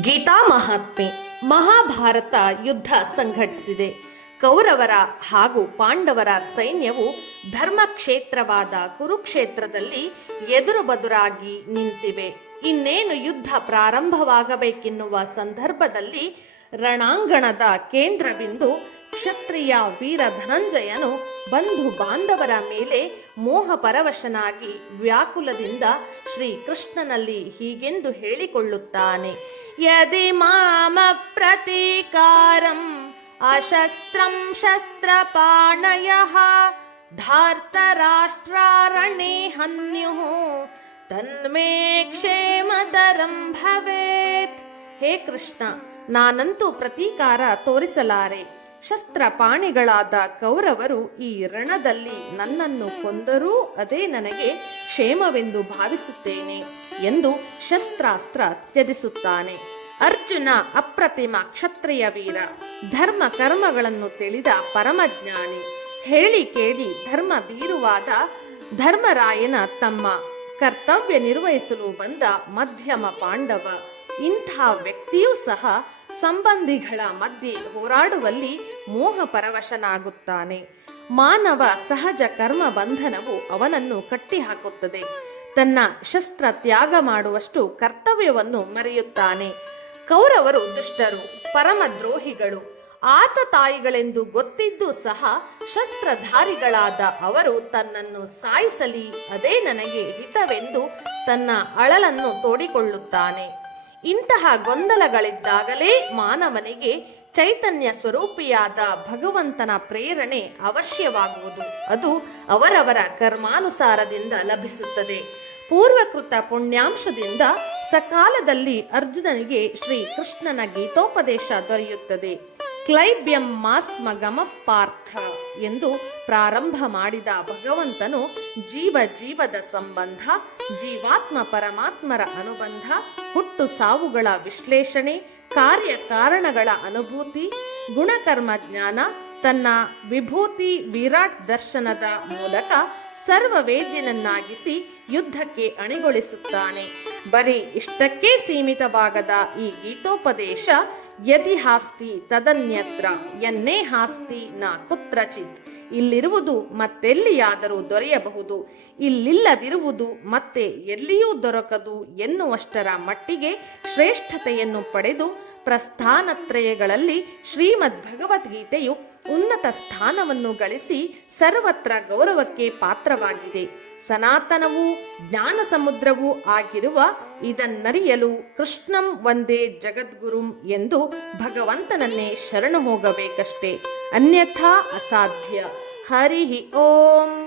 ಗೀತಾ ಮಹಾತ್ಮೆ ಮಹಾಭಾರತ ಯುದ್ಧ ಸಂಘಟಿಸಿದೆ. ಕೌರವರ ಹಾಗೂ ಪಾಂಡವರ ಸೈನ್ಯವು ಧರ್ಮಕ್ಷೇತ್ರವಾದ ಕುರುಕ್ಷೇತ್ರದಲ್ಲಿ ಎದುರು ಬದುರಾಗಿ ನಿಂತಿವೆ. ಇನ್ನೇನು ಯುದ್ಧ ಪ್ರಾರಂಭವಾಗಬೇಕೆನ್ನುವ ಸಂದರ್ಭದಲ್ಲಿ ರಣಾಂಗಣದ ಕೇಂದ್ರ ಬಿಂದು ಕ್ಷತ್ರಿಯ ವೀರ ಧನಂಜಯನು ಬಂಧು ಬಾಂಧವರ ಮೇಲೆ ಮೋಹ ಪರವಶನಾಗಿ ವ್ಯಾಕುಲದಿಂದ ಶ್ರೀಕೃಷ್ಣನಲ್ಲಿ ಹೀಗೆಂದು ಹೇಳಿಕೊಳ್ಳುತ್ತಾನೆ. ಯದಿ ಮಾಮ ಪ್ರತೀಕಾರಂ ಅಶಸ್ತ್ರಂ ಶಸ್ತ್ರಪಾಣಯ ಧಾರ್ತರಾಷ್ಟ್ರಾರಣೇ ಹನ್ಯು ತನ್ಮೇ ಕ್ಷೇಮತರಂ ಭವೇತ್. ಹೇ ಕೃಷ್ಣ, ನಾನಂತೂ ಪ್ರತೀಕಾರ ತೋರಿಸಲಾರೆ. ಶಸ್ತ್ರಪಾಣಿಗಳಾದ ಕೌರವರು ಈ ರಣದಲ್ಲಿ ನನ್ನನ್ನು ಕೊಂದರೂ ಅದೇ ನನಗೆ ಕ್ಷೇಮವೆಂದು ಭಾವಿಸುತ್ತೇನೆ ಎಂದು ಶಸ್ತ್ರಾಸ್ತ್ರ ತ್ಯಜಿಸುತ್ತಾನೆ. ಅರ್ಜುನ ಅಪ್ರತಿಮ ಕ್ಷತ್ರಿಯ ವೀರ, ಧರ್ಮ ಕರ್ಮಗಳನ್ನು ತಿಳಿದ ಪರಮಜ್ಞಾನಿ, ಹೇಳಿ ಕೇಳಿ ಧರ್ಮ ಬೀರುವಾದ ಧರ್ಮರಾಯನ ತಮ್ಮ ಕರ್ತವ್ಯ ನಿರ್ವಹಿಸಲು ಬಂದ ಮಧ್ಯಮ ಪಾಂಡವ, ಇಂಥ ವ್ಯಕ್ತಿಯೂ ಸಹ ಸಂಬಂಧಿಗಳ ಮಧ್ಯೆ ಹೋರಾಡುವಲ್ಲಿ ಮೋಹ ಪರವಶನಾಗುತ್ತಾನೆ. ಮಾನವ ಸಹಜ ಕರ್ಮ ಬಂಧನವು ಅವನನ್ನು ಕಟ್ಟಿಹಾಕುತ್ತದೆ. ತನ್ನ ಶಸ್ತ್ರ ತ್ಯಾಗ ಮಾಡುವಷ್ಟು ಕರ್ತವ್ಯವನ್ನು ಮರೆಯುತ್ತಾನೆ. ಕೌರವರು ದುಷ್ಟರು, ಪರಮದ್ರೋಹಿಗಳು, ಆತ ತಾಯಿಗಳೆಂದು ಗೊತ್ತಿದ್ದು ಸಹ ಶಸ್ತ್ರಧಾರಿಗಳಾದ ಅವರು ತನ್ನನ್ನು ಸಾಯಿಸಲಿ, ಅದೇ ನನಗೆ ಹಿತವೆಂದು ತನ್ನ ಅಳಲನ್ನು ತೋಡಿಕೊಳ್ಳುತ್ತಾನೆ. ಇಂತಹ ಗೊಂದಲಗಳಿದ್ದಾಗಲೇ ಮಾನವನಿಗೆ ಚೈತನ್ಯ ಸ್ವರೂಪಿಯಾದ ಭಗವಂತನ ಪ್ರೇರಣೆ ಅವಶ್ಯವಾಗುವುದು. ಅದು ಅವರವರ ಕರ್ಮಾನುಸಾರದಿಂದ ಲಭಿಸುತ್ತದೆ. ಪೂರ್ವಕೃತ ಪುಣ್ಯಾಂಶದಿಂದ ಸಕಾಲದಲ್ಲಿ ಅರ್ಜುನನಿಗೆ ಶ್ರೀ ಕೃಷ್ಣನ ಗೀತೋಪದೇಶ ದೊರೆಯುತ್ತದೆ. ಕ್ಲೈಬ್ಯಂ ಮಾಸ್ಮ ಗಮಃ ಪಾರ್ಥ ಎಂದು ಪ್ರಾರಂಭ ಮಾಡಿದ ಭಗವಂತನು ಜೀವ ಜೀವದ ಸಂಬಂಧ, ಜೀವಾತ್ಮ ಪರಮಾತ್ಮರ ಅನುಬಂಧ, ಹುಟ್ಟು ಸಾವುಗಳ ವಿಶ್ಲೇಷಣೆ, ಕಾರ್ಯ ಕಾರಣಗಳ ಅನುಭೂತಿ, ಗುಣಕರ್ಮ ಜ್ಞಾನ, ತನ್ನ ವಿಭೂತಿ ವಿರಾಟ್ ದರ್ಶನದ ಮೂಲಕ ಸರ್ವವೇದ್ಯನನ್ನಾಗಿಸಿ ಯುದ್ಧಕ್ಕೆ ಅಣಿಗೊಳಿಸುತ್ತಾನೆ. ಬರೀ ಇಷ್ಟಕ್ಕೆ ಸೀಮಿತವಾಗದ ಈ ಗೀತೋಪದೇಶ ಯದಿ ಹಾಸ್ತಿ ತದನ್ಯತ್ರ ಎನ್ನೇ ಹಾಸ್ತಿ ನ ಕುತ್ರಚಿತ್ ಇಲ್ಲಿರುವುದು ಮತ್ತೆಲ್ಲಿಯಾದರೂ ದೊರೆಯಬಹುದು. ಇಲ್ಲಿಲ್ಲದಿರುವುದು ಮತ್ತೆ ಎಲ್ಲಿಯೂ ದೊರಕದು ಎನ್ನುವಷ್ಟರ ಮಟ್ಟಿಗೆ ಶ್ರೇಷ್ಠತೆಯನ್ನು ಪಡೆದು ಪ್ರಸ್ಥಾನತ್ರಯಗಳಲ್ಲಿ ಶ್ರೀಮದ್ ಭಗವದ್ಗೀತೆಯು ಉನ್ನತ ಸ್ಥಾನವನ್ನು ಗಳಿಸಿ ಸರ್ವತ್ರ ಗೌರವಕ್ಕೆ ಪಾತ್ರವಾಗಿದೆ. ಸನಾತನವೂ ಜ್ಞಾನ ಸಮುದ್ರವೂ ಆಗಿರುವ ಇದನ್ನರಿಯಲು ಕೃಷ್ಣಂ ಒಂದೇ ಜಗದ್ಗುರುಂ ಎಂದು ಭಗವಂತನನ್ನೇ ಶರಣು ಹೋಗಬೇಕಷ್ಟೇ. अन्यथा असाध्य। हरि ओम।